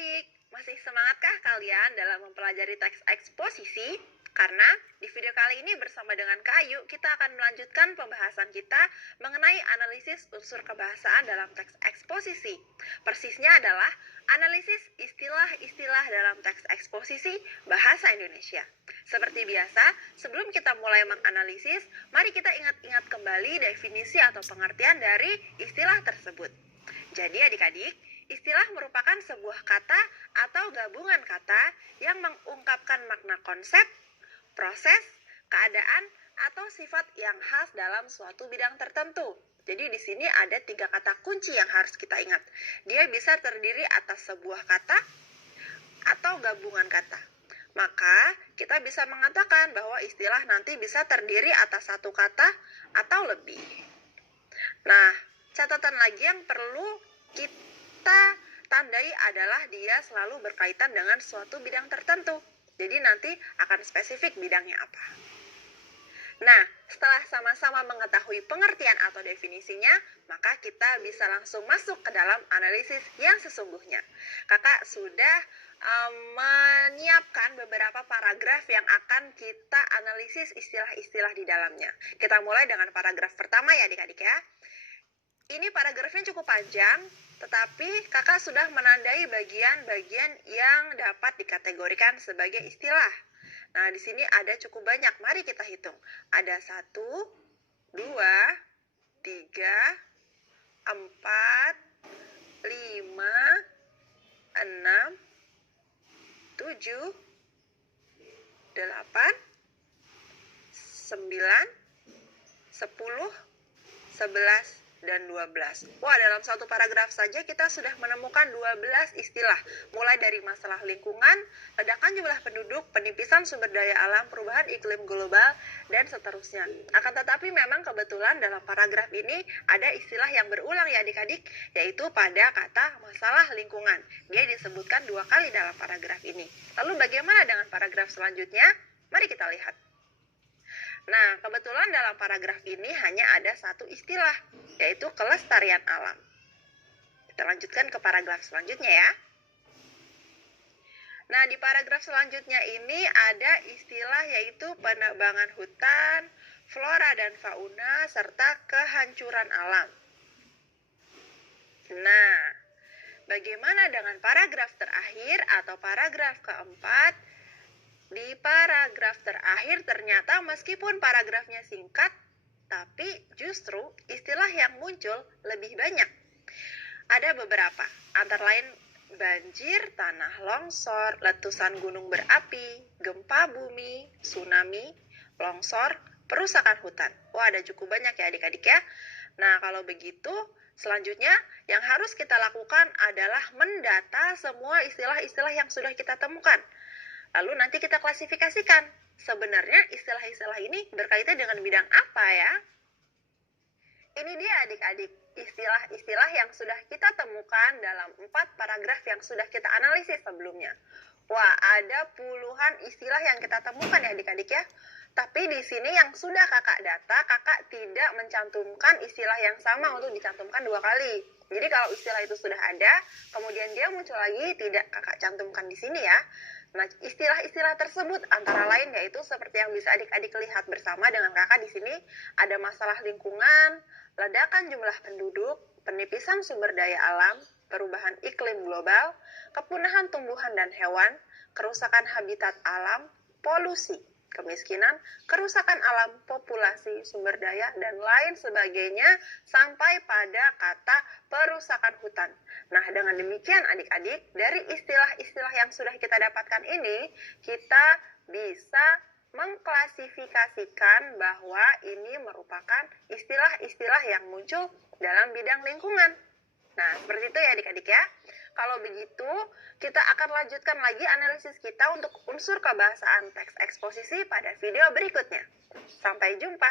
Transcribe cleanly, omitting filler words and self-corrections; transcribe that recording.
adik-adik, masih semangatkah kalian dalam mempelajari teks eksposisi? Karena di video kali ini bersama dengan Kak Ayu, kita akan melanjutkan pembahasan kita mengenai analisis unsur kebahasaan dalam teks eksposisi. Persisnya adalah analisis istilah-istilah dalam teks eksposisi bahasa Indonesia. Seperti biasa, sebelum kita mulai menganalisis, mari kita ingat-ingat kembali definisi atau pengertian dari istilah tersebut. Jadi adik-adik, istilah merupakan sebuah kata atau gabungan kata yang mengungkapkan makna konsep, proses, keadaan, atau sifat yang khas dalam suatu bidang tertentu. Jadi di sini ada 3 kata kunci yang harus kita ingat. Dia bisa terdiri atas sebuah kata atau gabungan kata. Maka kita bisa mengatakan bahwa istilah nanti bisa terdiri atas satu kata atau lebih. Nah, catatan lagi yang perlu kita tandai adalah dia selalu berkaitan dengan suatu bidang tertentu. Jadi nanti akan spesifik bidangnya apa. Nah, setelah sama-sama mengetahui pengertian atau definisinya, maka kita bisa langsung masuk ke dalam analisis yang sesungguhnya. Kakak sudah menyiapkan beberapa paragraf yang akan kita analisis istilah-istilah di dalamnya. Kita mulai dengan paragraf pertama ya adik-adik ya. Ini paragrafnya cukup panjang, tetapi kakak sudah menandai bagian-bagian yang dapat dikategorikan sebagai istilah. Nah, di sini ada cukup banyak. Mari kita hitung. Ada 1, 2, 3, 4, 5, 6, 7, 8, 9, 10, 11, dan 12. Wah, dalam satu paragraf saja kita sudah menemukan 12 istilah. Mulai dari masalah lingkungan, ledakan jumlah penduduk, penipisan sumber daya alam, perubahan iklim global, dan seterusnya. Akan tetapi memang kebetulan dalam paragraf ini ada istilah yang berulang ya adik-adik, yaitu pada kata masalah lingkungan. Dia disebutkan 2 kali dalam paragraf ini. Lalu bagaimana dengan paragraf selanjutnya? Mari kita lihat. Nah, kebetulan dalam paragraf ini hanya ada satu istilah, yaitu kelestarian alam. Kita lanjutkan ke paragraf selanjutnya ya. Nah, di paragraf selanjutnya ini ada istilah yaitu penebangan hutan, flora dan fauna, serta kehancuran alam. Nah, bagaimana dengan paragraf terakhir atau paragraf keempat? Di paragraf terakhir ternyata meskipun paragrafnya singkat, tapi justru istilah yang muncul lebih banyak. Ada beberapa, antara lain banjir, tanah longsor, letusan gunung berapi, gempa bumi, tsunami, longsor, perusakan hutan. Wah, ada cukup banyak ya adik-adik ya. Nah, kalau begitu, selanjutnya yang harus kita lakukan adalah mendata semua istilah-istilah yang sudah kita temukan. Lalu nanti kita klasifikasikan, sebenarnya istilah-istilah ini berkaitan dengan bidang apa ya? Ini dia adik-adik, istilah-istilah yang sudah kita temukan dalam 4 paragraf yang sudah kita analisis sebelumnya. Wah, ada puluhan istilah yang kita temukan ya adik-adik ya. Tapi di sini yang sudah kakak data, kakak tidak mencantumkan istilah yang sama untuk dicantumkan 2 kali. Jadi kalau istilah itu sudah ada, kemudian dia muncul lagi, tidak kakak cantumkan di sini ya. Nah, istilah-istilah tersebut antara lain yaitu seperti yang bisa adik-adik lihat bersama dengan kakak di sini, ada masalah lingkungan, ledakan jumlah penduduk, penipisan sumber daya alam, perubahan iklim global, kepunahan tumbuhan dan hewan, kerusakan habitat alam, polusi, kemiskinan, kerusakan alam, populasi, sumber daya, dan lain sebagainya sampai pada kata perusakan hutan. Nah, dengan demikian adik-adik, dari istilah-istilah yang sudah kita dapatkan ini, kita bisa mengklasifikasikan bahwa ini merupakan istilah-istilah yang muncul dalam bidang lingkungan. Nah, seperti itu ya adik-adik ya. Kalau begitu, kita akan lanjutkan lagi analisis kita untuk unsur kebahasaan teks eksposisi pada video berikutnya. Sampai jumpa.